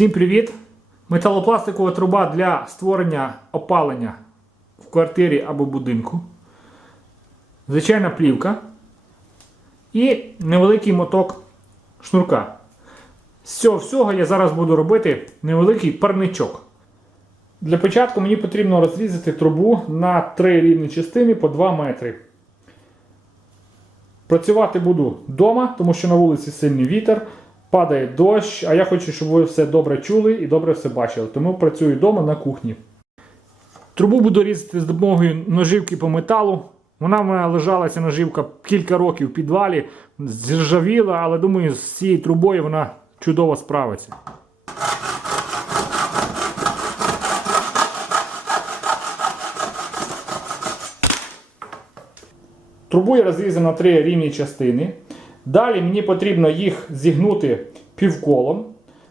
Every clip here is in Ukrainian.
Всім привіт! Металопластикова труба для створення опалення в квартирі або будинку. Звичайна плівка і невеликий моток шнурка. З цього всього я зараз буду робити невеликий парничок. Для початку мені потрібно розрізати трубу на три рівні частини по 2 метри. Працювати буду вдома, тому що на вулиці сильний вітер, падає дощ, а я хочу, щоб ви все добре чули і добре все бачили. Тому працюю вдома на кухні. Трубу буду різати з допомогою ножівки по металу. Вона в мене лежала ця ножівка кілька років в підвалі, зіржавіла, але думаю, з цією трубою вона чудово справиться. Трубу я розрізав на три рівні частини. Далі мені потрібно їх зігнути півколом.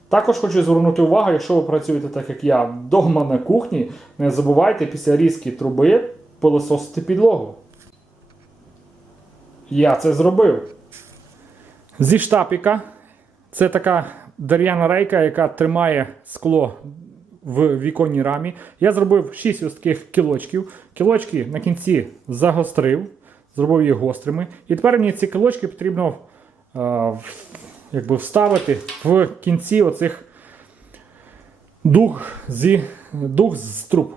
Також хочу звернути увагу, якщо ви працюєте так, як я, вдома на кухні, не забувайте після різки труби пилососити підлогу. Я це зробив. Зі штапіка. Це така дерев'яна рейка, яка тримає скло в віконній рамі. Я зробив 6 ось таких кілочків. Кілочки на кінці загострив, зробив їх гострими. І тепер мені ці кілочки потрібно якби вставити в кінці оцих дух, зі, дух з труб.